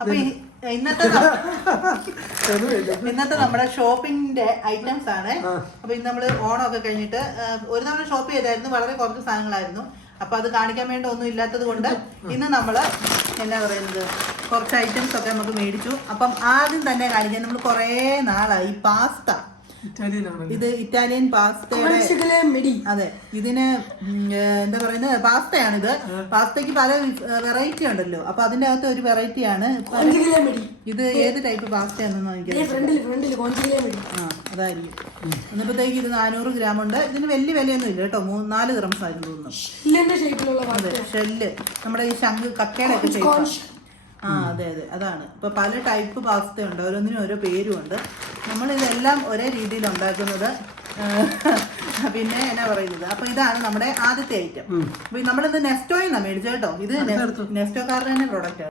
അപ്പൊ ഇന്നത്തെ നമ്മുടെ ഷോപ്പിംഗിന്റെ ഐറ്റംസ് ആണ്. അപ്പൊ ഇന്ന് നമ്മള് ഓണമൊക്കെ കഴിഞ്ഞിട്ട് ഒരു തവണ ഷോപ്പ് ചെയ്തായിരുന്നു, വളരെ കുറച്ച് സാധനങ്ങളായിരുന്നു. അപ്പൊ അത് കാണിക്കാൻ വേണ്ടി ഒന്നും ഇല്ലാത്തത് കൊണ്ട് ഇന്ന് നമ്മള് എന്നാ പറയുന്നത് കുറച്ച് ഐറ്റംസ് ഒക്കെ നമുക്ക് മേടിച്ചു. അപ്പം ആദ്യം തന്നെ കാണിക്കാൻ നമ്മൾ കുറേ നാളായി പാസ്ത. ഇത് ഇറ്റാലിയൻ പാസ്തയുടെ, അതെ, ഇതിന് എന്താ പറയുന്നത് പാസ്തയാണിത്. പാസ്തയ്ക്ക് പല വെറൈറ്റി ഉണ്ടല്ലോ, അപ്പൊ അതിന്റെ അകത്ത് ഒരു വെറൈറ്റിയാണ്. ഇത് ഏത് ടൈപ്പ് പാസ്തയാണെന്ന് അതായിരിക്കും. എന്നിട്ടത്തേക്ക് ഇത് 400 ഗ്രാം ഉണ്ട്. ഇതിന് വലിയ വിലയൊന്നും ഇല്ല കേട്ടോ, 4 ദിർഹംസ് ആയിരുന്നു തോന്നുന്നു. അതെ, ഷെല്ല് നമ്മുടെ ഈ ശംഖ് കക്കയുടെ ഒക്കെ ഷേപ്പ്. അതെ അതെ, അതാണ്. ഇപ്പൊ പല ടൈപ്പ് പാസ്ത ഉണ്ട്, ഓരോന്നിനും ഓരോ പേരും ഉണ്ട്. നമ്മളിതെല്ലാം ഒരേ രീതിയിൽ ഉണ്ടാക്കുന്നത്. പിന്നെ എന്നാ പറയുന്നത്, അപ്പൊ ഇതാണ് നമ്മുടെ ആദ്യത്തെ ഐറ്റം. അപ്പൊ നമ്മളിത് നെസ്റ്റോയിൽ നിന്നാണ് മേടിച്ചത് കേട്ടോ. ഇത് നെസ്റ്റോക്കാരുടെ തന്നെ പ്രോഡക്റ്റ് ആണ്.